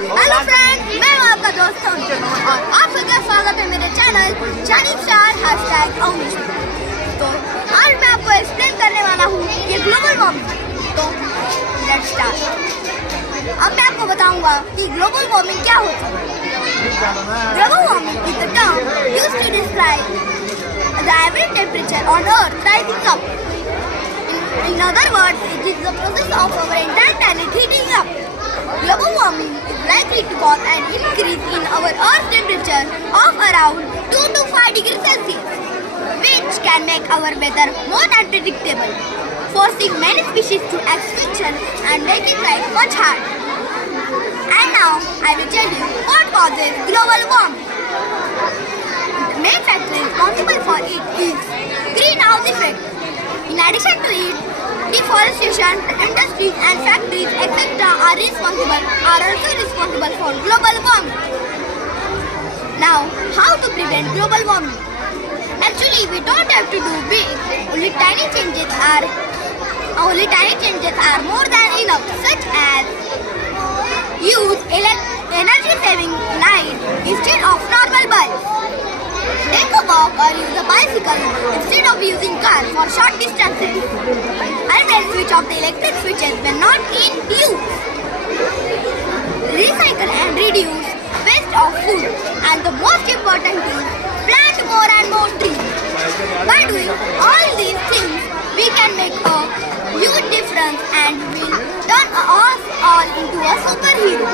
Hello friend, मैं हूं आपका दोस्त और आप सबका स्वागत है मेरे चैनल ShiningStarAvneesh। तो आज मैं आपको एक्सप्लेन करने वाला हूं कि ग्लोबल वार्मिंग। तो लेट्स स्टार्ट। अब मैं आपको बताऊंगा कि ग्लोबल वार्मिंग क्या होती है। Global warming is the term used to describe the average temperature on Earth rising up. In other words, it is the process of our entire planet heating up. Global warming is likely to cause an increase in our Earth's temperature of around 2 to 5 degrees Celsius, which can make our weather more unpredictable, forcing many species to extinction and making life much harder. And now, I will tell you what causes global warming. The main factor responsible for it is greenhouse effect. In addition to it, deforestation, industries and factories etc. are also responsible for global warming. Now, how to prevent global warming? Actually, we don't have to do big. Only tiny changes are more than enough, such as use energy-saving light instead of normal bulbs. Take a walk or use a bicycle instead of using car for short distances. Always switch off the electric switches when not in use. Recycle and reduce waste of food. And the most important is plant more and more trees. By doing all these things, we can make a huge difference and will turn us all into a superhero.